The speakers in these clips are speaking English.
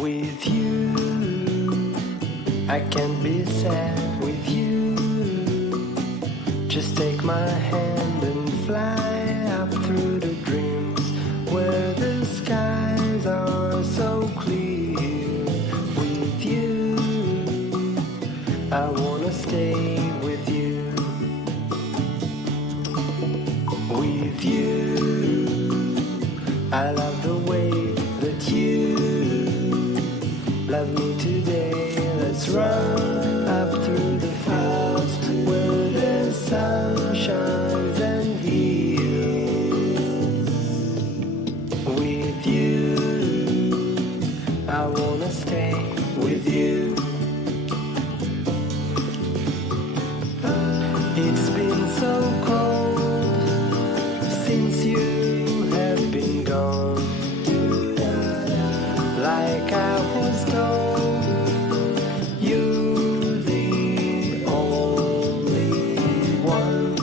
With you, I can't be sad with you. Just take my hand and fly up through the dreams where the skies are so clear. With you, I wanna stay with you. With you, I love the way that you love me today. Let's run up through the fields where the sun shines and heals. With you, I wanna stay with you. It's been so cold since you have been gone. Like I was told, you're the only one.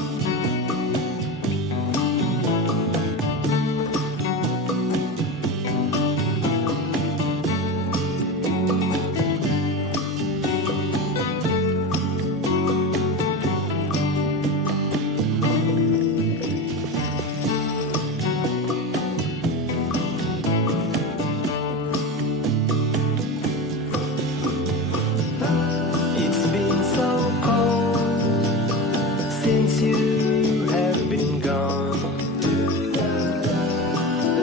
Since you have been gone,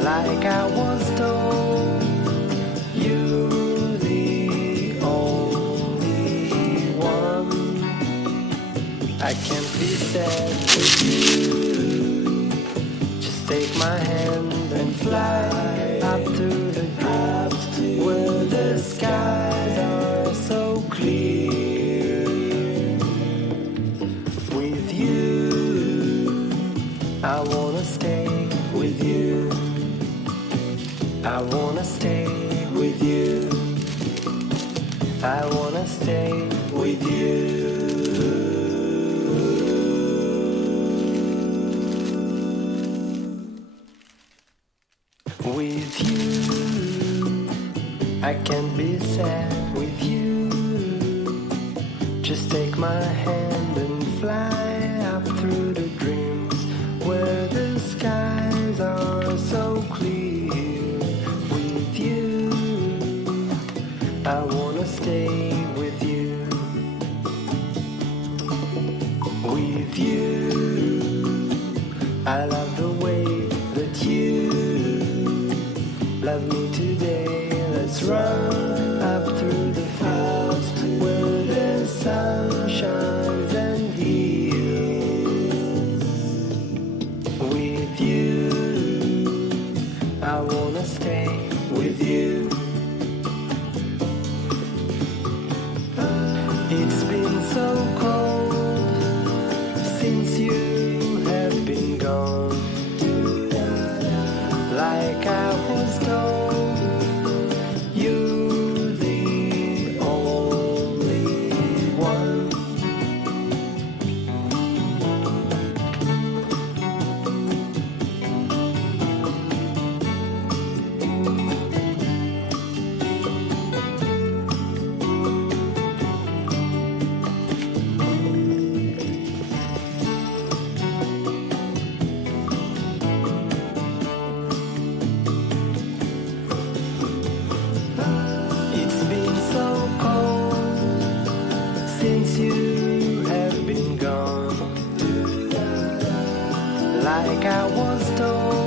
like I was told, you're the only one. I can't be sad with you. Just take my hand and fly up to the clouds where the skies are so clear. I wanna stay with you. I wanna stay with you. I wanna stay with you. With you, I can't be sad with you. Just take my hand and fly up through the dreams where the skies are so clear. With you, I wanna stay with you. With you, I love the way that you love me today. Let's run up through the fields where the sun shines and heals. With you, I wanna stay with you. It's been so cold since you have been gone. Like I was told, you're the only one. Since you have been gone, like I was told.